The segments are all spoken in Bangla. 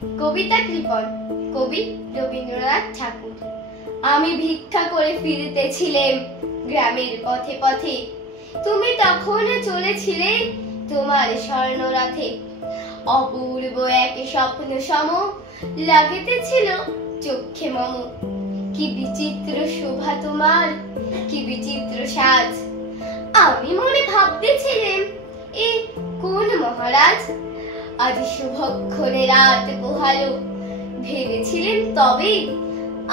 কবিতা কৃপণ, কবি রবীন্দ্রনাথ ঠাকুর। আমি ভিক্ষা করে ফিরতেছিলাম গ্রামের পথে পথে, তুমি তখন চলেছিলে তোমার স্বর্ণরথে। অপূর্ব এক স্বপ্ন সম লাগিতেছিল চক্ষে মম। কি বিচিত্র শোভা তোমার, কি বিচিত্র সাজ। আমি মনে ভাবতেছিলাম, এ কোন মহারাজ? আজ শুভক্ষণে রাত পোহালো, ভেবেছিলেন তবে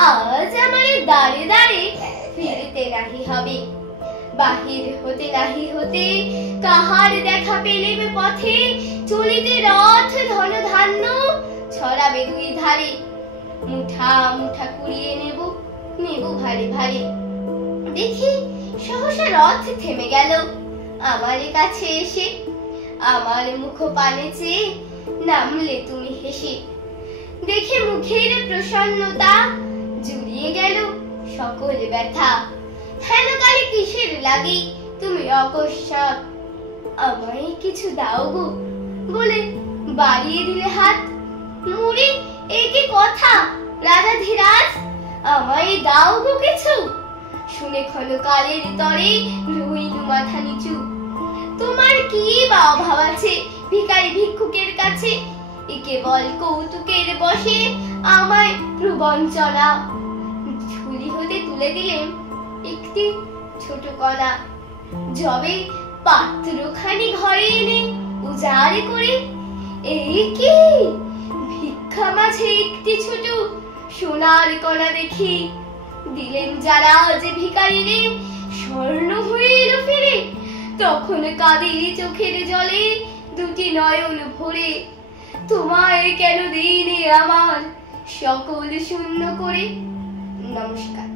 আজ আমারে দাঁড়ে দাঁড়ে ফিরিতে নাহি হবে। বাহির হতে নাহি হতে কাহার দেখা পেলেম পথে, চলিতে রথ ধন ধান্য ছড়াবে দুই ধারে। মুঠা মুঠা কুড়িয়ে নেব নেব ভারে ভারে। দেখি সহসা রথ থেমে গেল আমার কাছে এসে। আমার মুখ পানে চেয়ে নামলে তুমি হেসে। দেখে মুখের প্রসন্নতা জুড়িয়ে গেল সকল ব্যথা। হেন কালে কিসের লাগি তুমি অকস্মাৎ আমায় কিছু দাও গো বলে বাড়িয়ে দিলে হাত। মুড়ি এ কি কথা রাজাধিরাজ, আমায় দাও গো কিছু। শুনে ক্ষণকালের তরে রইল মাথা নিচু। তোমার কি বা অভাব আছে ভিখারি ভিক্ষুকের কাছে? এ কেবল কৌতুকের বসে আমায় প্রবঞ্চনা। ঝুলি হতে তুলে দিলেন একটি ছোট কণা। যবে পাত্রখানি ঘরে এনে উজাড় করে, এই কি ভিক্ষা মাঝে একটি ছোট সোনার কণা দেখি। দিলেন যারা যে ভিখারিরে স্বর্ণ হইল ফিরে। তখন কাঁদে চোখের জলে দুটি নয়ন ভরে। তোমায় কেন দিনে আমার সকল শূন্য করে। নমস্কার।